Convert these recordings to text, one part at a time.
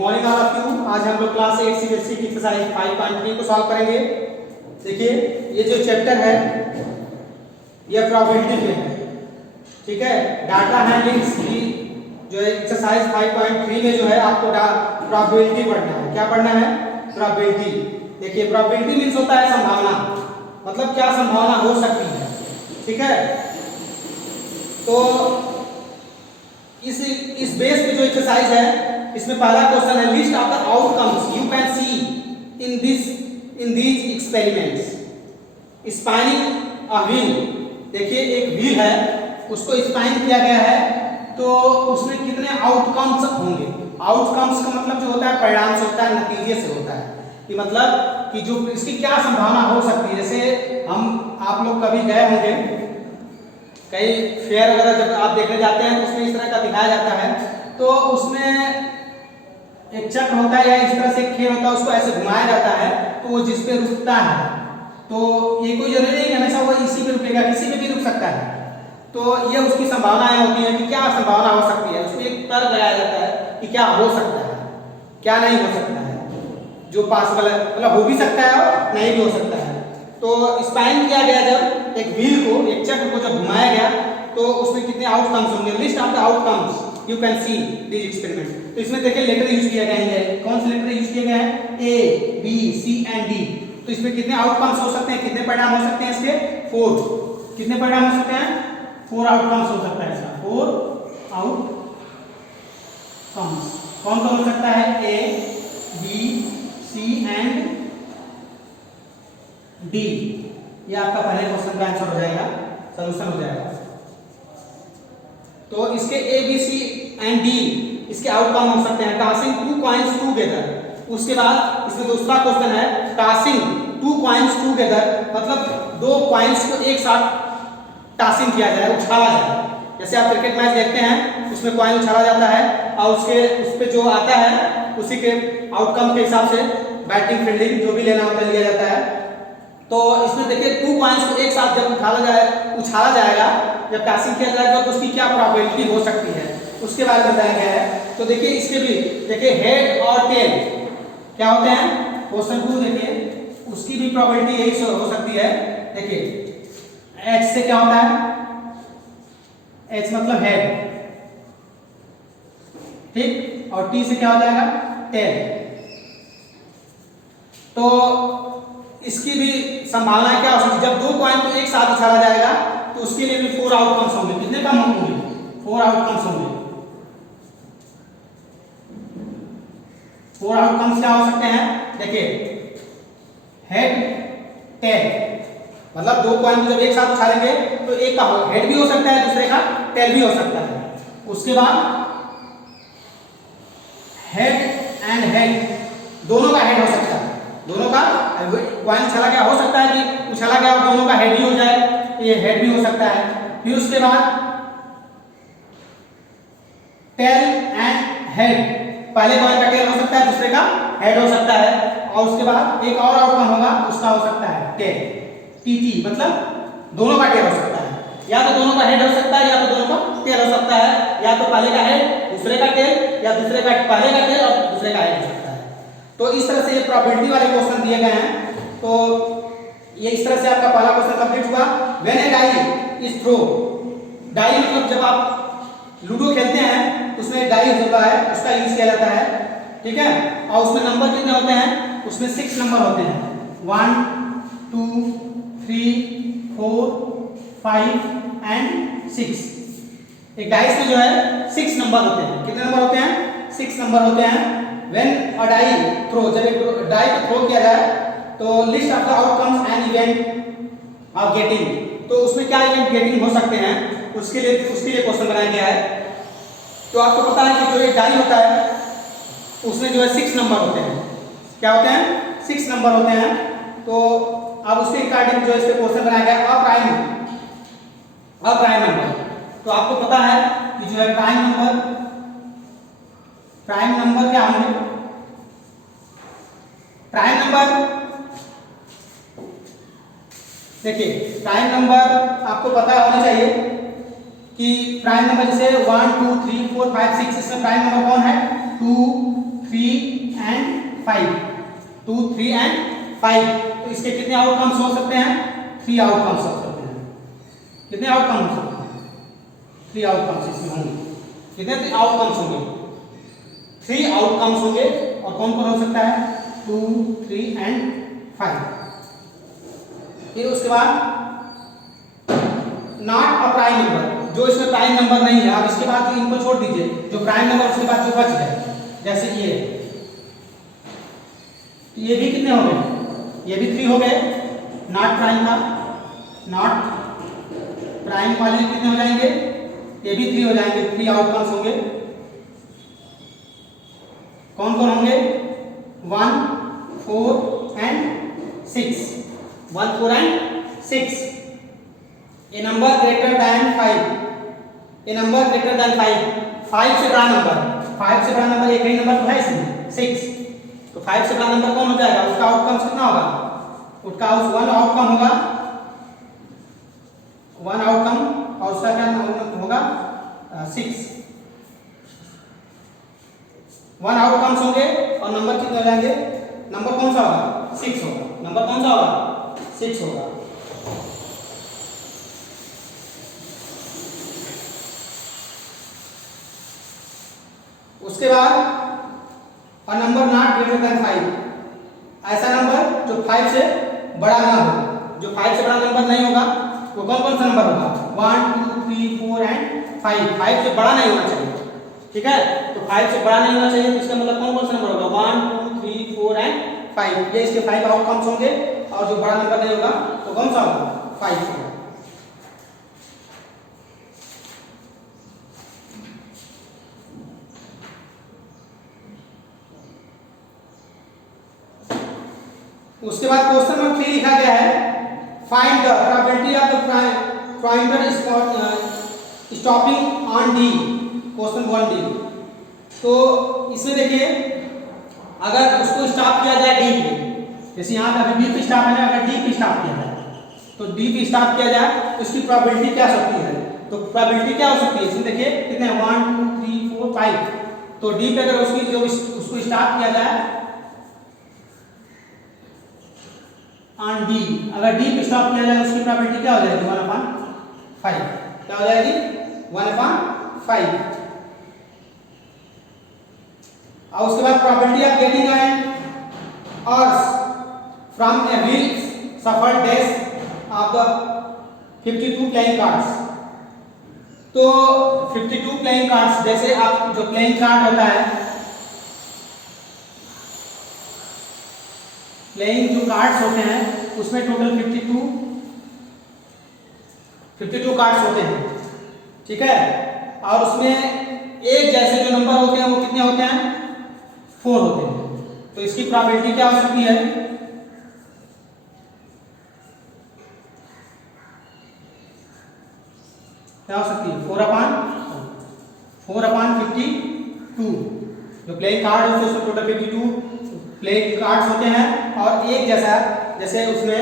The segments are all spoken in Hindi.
Morning all of you. आज हम लोग क्लास 8 सीबीएसई की एक्सरसाइज 5.3 को सॉल्व करेंगे। देखिए ये जो चैप्टर है ये प्रोबेबिलिटी पे है, ठीक है। डाटा हैंडलिंग की जो एक्सरसाइज 5.3 में जो है आपको प्रोबेबिलिटी पढ़ना है। क्या पढ़ना है? प्रोबेबिलिटी। देखिए प्रोबेबिलिटी मीन्स होता है संभावना, मतलब क्या संभावना हो सकती है, ठीक है। तो इस बेस पे जो एक्सरसाइज है इसमें पहला क्वेश्चन है list of the outcomes you can see in these experiments spinning a wheel. देखिए एक व्हील है उसको स्पाइन किया गया है, तो उसमें कितने आउटकम्स होंगे। आउटकम्स का मतलब जो होता है परिणाम से होता है, नतीजे से होता है कि मतलब कि जो इसकी क्या संभावना हो सकती है। जैसे आप लोग कभी गए होंगे कई फेयर वगैरह जब आप देखने जाते हैं तो उसमें इस तरह का दिखाया जाता है, तो उसमें एक चक्र होता है या इस तरह से खेल होता है, उसको ऐसे घुमाया जाता है तो वो जिस पे रुकता है, तो ये कोई जरूरी नहीं हमेशा वो इसी पे रुकेगा, किसी पे भी रुक सकता है। तो ये उसकी संभावनाएं होती हैं कि क्या संभावना हो सकती है। उसमें एक तर्क लगाया जाता है कि क्या हो सकता है, क्या नहीं हो सकता है, जो पॉसिबल है, मतलब हो भी सकता है और नहीं भी हो सकता है। तो स्पाइन किया गया जब एक व्हील को, एक चक्र को जब घुमाया गया तो उसमें कितने आउटकम्स होंगे। List of the outcomes you can see this experiment. तो इसमें देखिए लेटर यूज किया गया है, कौन से लेटर यूज किए गए हैं? ए, बी, सी एंड डी। तो इसमें कितने आउटकम्स हो सकते हैं, कितने परिणाम हो सकते हैं इसके? 4। कितने परिणाम हो सकते हैं? 4 आउटकम्स हो सकता है इसका। 4 आउटकम्स कौन कौन हो सकता है? ए, बी, सी एंड डी। ये आपका पहले क्वेश्चन का आंसर हो जाएगा, सॉल्यूशन हो जाएगा। तो इसके ए, बी, सी एंड डी इसके आउटकम हो सकते हैं टॉसिंग 2 कॉइन्स टुगेदर। उसके बाद इसमें दूसरा क्वेश्चन है टॉसिंग 2 कॉइन्स टुगेदर, मतलब 2 कॉइन्स को एक साथ टॉसिंग किया जाए, उछाला जाए। जैसे आप क्रिकेट मैच देखते हैं उसमें कॉइन उछाला जाता है और उस पे जो आता है उसी के आउटकम के हिसाब से बैटिंग फील्डिंग जो भी लेना होता है लिया जाता है। तो इसमें देखिए 2 कॉइन्स को एक साथ जब उछाला जाएगा, जब टॉसिंग किया जाएगा तो उसकी क्या प्रोबेबिलिटी हो सकती है उसके बारे में बताया गया है। तो देखिए इसके भी देखिए हेड और टेल क्या होते हैं। क्वेश्चन 2 देखिए उसकी भी प्रोबेबिलिटी यही हो सकती है। देखिए एच से क्या होता है? एच मतलब हेड, ठीक, और टी से क्या हो जाएगा? टेल। तो इसकी भी संभावना क्या हो सकती है? जब 2 कॉइन को एक साथ उछाला जाएगा तो उसके लिए भी 4 आउटकम्स होंगे। कितने कम होंगे? 4 आउटकम्स होंगे। 4 आउटकम्स क्या हो सकते हैं? देखिए हेड टेल, मतलब 2 कॉइन को जब एक साथ उछालेंगे तो एक का हेड भी हो सकता है, दूसरे का टेल भी हो सकता है। उसके बाद हेड एंड हेड, दोनों का हेड हो सकता है, दोनों का कॉइन उछाला गया, हो सकता है कि उछाला गया और दोनों का हेड भी हो जाए, ये हेड भी हो सकता है। फिर उसके बाद टेल एंड हेड, पहले कॉइन का टेल हो सकता है, दूसरे का हेड हो सकता है। और उसके बाद एक और आउटकम होगा, उसका हो सकता है टेल, टीटी, मतलब दोनों का टेल हो सकता है। या तो दोनों का हेड हो सकता है या तो दोनों का टेल हो सकता है, या तो पहले का हेड दूसरे का टेल, या दूसरे का पहले का टेल और दूसरे का हेड हो सकता है। तो इस तरह से ये प्रोबेबिलिटी वाले क्वेश्चन दिए गए हैं। तो ये इस तरह से आपका पहला क्वेश्चन कंप्लीट हुआ। When a die is throw, die मतलब जब आप लूडो खेलते हैं तो उसमें डाई होता है, उसका यूज किया जाता है, ठीक है। और उसमें नंबर कितने होते हैं? उसमें 6 नंबर होते हैं। 1 2 3 4 5 एंड 6। एक डाइस में जो है 6 नंबर होते हैं। कितने नंबर होते हैं? 6 नंबर होते हैं। व्हेन अ डाई थ्रो, जब एक डाई को थ्रो किया जाए तो list of the outcomes and event of getting, तो उसमें क्या इवेंट गेटिंग हो सकते हैं उसके लिए क्वेश्चन बनाया गया है। तो आपको पता है कि जो एक डाई होता है उसमें जो है 6 नंबर होते हैं। क्या होते हैं? 6 नंबर होते हैं। तो अब उसके अकॉर्डिंग जो इससे क्वेश्चन बनाया गया अप्राइम नंबर। तो आपको पता है कि जो है प्राइम नंबर क्या होंगे? प्राइम नंबर देखिए प्राइम नंबर आपको पता होना चाहिए कि प्राइम नंबर जैसे 1 2 3 4 5 6, इसमें प्राइम नंबर कौन है? 2 3 एंड 5, 2, 3 एंड 5। तो इसके कितने आउटकम्स हो सकते हैं? 3 आउटकम्स हो सकते हैं। कितने आउटकम हो सकते हैं? 3 आउटकम्स इसमें होंगे। कितने आउटकम्स होंगे? 3 आउटकम्स होंगे। और कौन कौन हो सकता है? 2, 3 एंड 5। फिर उसके बाद नॉट अ प्राइम नंबर, जो इसमें प्राइम नंबर नहीं है। अब इसके बाद जो इनको छोड़ दीजिए, जो प्राइम नंबर उसके बाद जो बच गए, जैसे ये, तो ये भी कितने हो गए? ये भी 3 हो गए। नॉट प्राइम का, नॉट प्राइम वाले कितने हो जाएंगे? ये भी 3 हो जाएंगे। 3 आउटकम्स होंगे। कौन कौन होंगे? 1, 4 and 6। 1, 4 and 6। A number greater than 5, a number greater than 5, 5 से बड़ा नंबर, 5 से बड़ा नंबर एक ही नंबर तो है इसमें 6, तो 5 से बड़ा नंबर कौन हो जाएगा? उसका आउटकम कितना होगा? उसका 1 आउटकम होगा, 1 आउटकम, और उसका क्या होगा? 6। 1 आउटकम्स होंगे और नंबर कितने हो जाएंगे? नंबर कौन सा होगा? 6 होगा। नंबर कौन सा होगा? 6 होगा। उसके बाद a number not greater than 5, ऐसा नंबर जो 5 से बड़ा ना हो। जो 5 से बड़ा नंबर नहीं होगा वो कौन कौन सा नंबर होगा? 1, 2, 3, 4 एंड 5। 5 से बड़ा नहीं होना चाहिए, ठीक है? तो 5 से बड़ा नहीं होना चाहिए, तो इसका मतलब कौन कौन सा नंबर होगा? 1, 2, 3, 4 एंड 5। ये इसके 5 आउटकम्स होंगे। और जो बड़ा नंबर नहीं होगा तो कौन सा होगा? 5 होगा। उसके बाद क्वेश्चन नंबर 3 लिखा गया है, find the probability of the pointer stopping on D. Question 1D। तो इसमें देखिए, अगर उसको स्टॉप किया जाए डी पे, जैसे यहाँ पे अभी बी पे स्टॉप है ना, अगर डी पे स्टॉप किया जाए, तो डी पे स्टॉप किया जाए तो उसकी प्रोबेबिलिटी क्या हो सकती है? तो प्रोबेबिलिटी क्या हो सकती है इसमें? देखिए कितने, 1, 2, 3, 4, 5। तो डी पे अगर उसकी जो उसको स्टॉप किया जाए ऑन डी, अगर डी पे स्टॉप किया जाए उसकी प्रोबेबिलिटी क्या हो जाएगी? 1/5। क्या हो जाएगी? 1/5। और उसके बाद probability of getting an ace from a well shuffled deck of the 52 playing cards. तो 52 प्लेइंग कार्ड्स, जैसे आप जो प्लेइंग कार्ड होता है, प्लेइंग जो कार्ड्स होते हैं उसमें टोटल 52 कार्ड्स होते हैं, ठीक है? और उसमें एक जैसे जो नंबर होते हैं वो कितने होते हैं? 4 होते हैं। तो इसकी प्रोबेबिलिटी क्या हो सकती है? क्या हो सकती है? 4/52। जो प्लेइंग कार्ड होते हैं उसमें टोटल 52 प्लेइंग कार्ड्स होते हैं। और एक जैसा, जैसे उसमें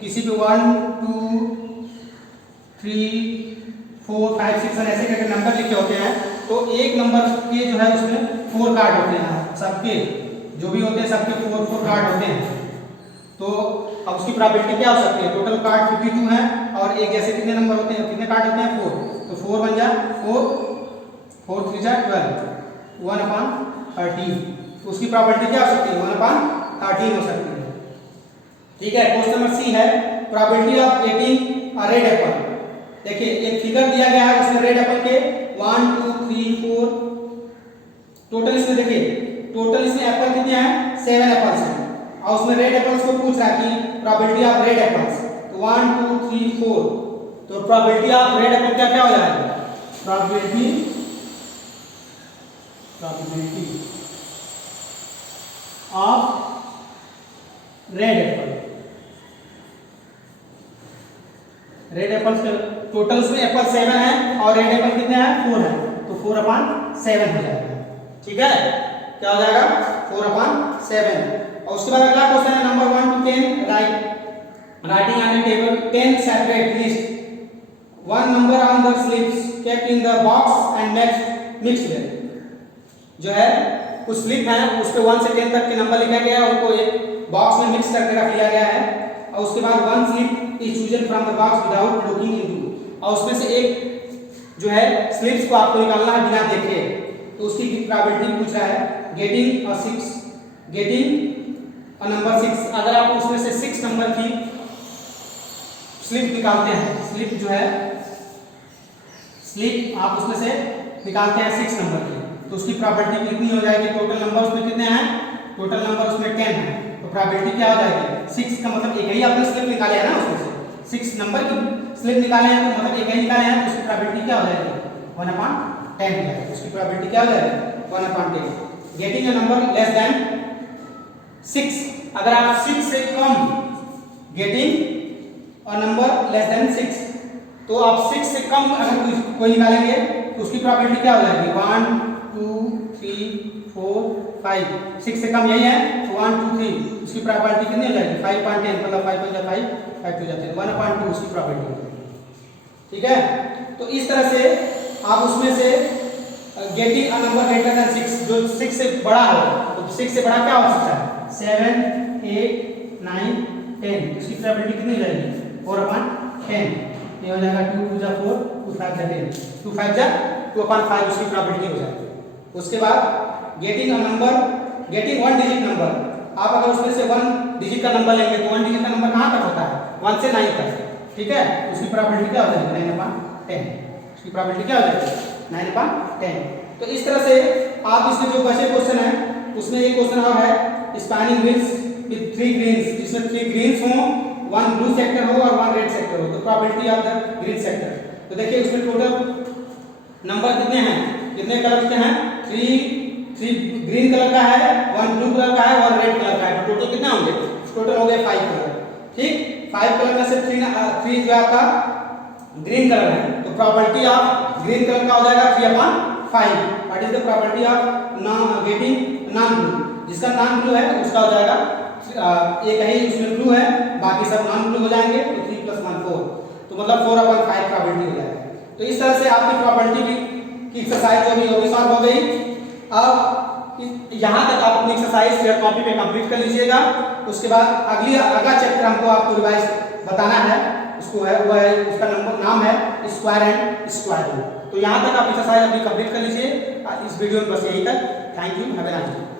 किसी पे 1, 2, 3, 4, 5, 6 ऐसे करके नंबर लिखे होते हैं, तो एक नंबर के जो है उसमें 4 कार्ड होते हैं। सबके जो भी होते हैं सबके 4 कार्ड होते हैं। तो अब उसकी प्रोबेबिलिटी क्या हो सकती है? टोटल कार्ड 52 है और एक जैसे कितने नंबर होते हैं? कितने कार्ड होते हैं? 4। तो 4 बन जा 4, 4 3 जा 12, 1/13। तो उसकी प्रोबेबिलिटी क्या हो सकती है? 1/13 हो सकती है, ठीक है? क्वेश्चन नंबर सी है, probability of getting a red Apple. देखिए एक फिगर दिया गया है, उसमें रेड एप्पल के 1, 2, 3, 4 टोटल, इसमें देखिए टोटल इसमें एप्पल कितने हैं? 7 एप्पल्स हैं। और उसमें रेड एप्पल्स को पूछ रहा है कि प्रोबेबिलिटी ऑफ रेड एप्पल्स, तो 1, 2, 3, 4। तो प्रोबेबिलिटी ऑफ रेड एप्पल क्या हो जाएगा? Probability of red Apple, red apples के टोटल उसमें एप्पल 7 है और रेड एप्पल कितने हैं? 4 है। तो 4/7 हो जाएगा, ठीक है? क्या हो जाएगा? 4/7। और उसके बाद अगला क्वेश्चन है number 1 to 10, writing on the table 10 separate list, 1 number on the slips kept in the box and next mixed. जो है कुछ स्लिप हैं उस पे 1 से 10 तक के नंबर लिखा गया है, उनको एक बॉक्स में मिक्स करके रख लिया गया है और उसके बाद one slip is chosen from the box without looking into, और उसमें से एक जो है स्लिप्स को आपको निकालना है बिना देखे। तो उसकी प्रोबेबिलिटी पूछ रहा है गेटिंग अ नंबर 6। अगर आप उसमें से 6 नंबर की स्लिप निकालते हैं, स्लिप जो है स्लिप आप उसमें से निकालते हैं 6 नंबर की, तो उसकी प्रोबेबिलिटी कितनी हो जाएगी? टोटल नंबर उसमें कितने हैं? टोटल नंबर उसमें 10 है, तो प्रोबेबिलिटी क्या हो जाएगी? 6 का मतलब एक ही आपने स्लिप निकाले है ना, उसमें से 6 नंबर की स्लिप निकाले हैं तो मतलब एक ही निकाले हैं, तो उसकी प्रोबेबिलिटी क्या हो जाएगी? 1/10 हो जाएगी। उसकी प्रोबेबिलिटी क्या हो जाएगी? 1/10। Getting a number less than 6, अगर आप 6 से कम गेटिंग और नंबर लेस देन 6, तो आप 6 से कम अगर कोई निकालेंगे तो उसकी प्रोबेबिलिटी क्या हो जाएगी? 1 2 3 4 5, 6 से कम यही है, तो 1 2 3, उसकी प्रोबेबिलिटी कितनी हो जाएगी? 5/10, मतलब 5 5 5 5 2 जाते हैं 1/2 उसकी प्रोबेबिलिटी हो जाएगी। ठीक है, तो इस तरह से आप उसमें से getting a number greater than 6, जो 6 से बड़ा हो, तो 6 से बड़ा क्या हो सकता है? 7 8 9 10, उसकी प्रोबेबिलिटी कितनी हो जाएगी? 4/10। ये हो जाएगा 2 2 जा 4 2 5 जा 10, 2 5 जा 2/5 उसकी प्रोबेबिलिटी हो जाएगी। उसके बाद getting a number, getting 1 digit number, आप अगर उसमें से 1 डिजिट का नंबर लेंगे तो 1 डिजिट का नंबर कहाँ तक होता है? 1 से 9 तक। ठीक है, उसकी प्रोबेबिलिटी क्या हो जाएगी? 9/10, उसकी प्रोबेबिलिटी क्या हो जाएगी? 9/10। तो इस तरह से आप इसके जो बचे क्वेश्चन है उसमें एक क्वेश्चन और है स्पैनिंग व्हील्स विद 3 ग्रीन्स, जिसमें 3 ग्रीन्स हो, 1 ब्लू सेक्टर हो और 1 रेड सेक्टर हो, तो probability of the green sector. तो देखिए उसमें टोटल नंबर कितने हैं, कितने कलर के हैं? 3 ग्रीन कलर का है, 1 ब्लू कलर का है, 1 रेड कलर का है, तो टोटल कितने होंगे? टोटल हो गए 5 कलर। ठीक, 5 कलर में से 3 जो आपका ग्रीन कलर है, तो प्रोबेबिलिटी ऑफ ग्रीन कलर का हो जाएगा 3/5। What is the probability of getting non blue? जिसका नॉन ब्लू है उसका हो जाएगा एक ही उसमें ब्लू है, बाकी सब नॉन ब्लू हो जाएंगे, तो 3 + 1 4, तो मतलब 4/5 प्रोबेबिलिटी हो जाएगा। तो इस तरह से आपकी प्रोबेबिलिटी की एक्सरसाइज जो भी होगी सॉल्व हो गई। अब यहाँ तक आप अपनी एक्सरसाइज शेयर कॉपी पे कंप्लीट कर लीजिएगा। उसके बाद अगला चैप्टर हमको आपको रिवाइज बताना है, उसको है वो है उसका नाम है स्क्वायर एंड स्क्वायर रूट। तो यहाँ तक आप एक्सरसाइज अपनी कंप्लीट कर लीजिए। इस वीडियो में बस यही तक। Thank you, have a nice day.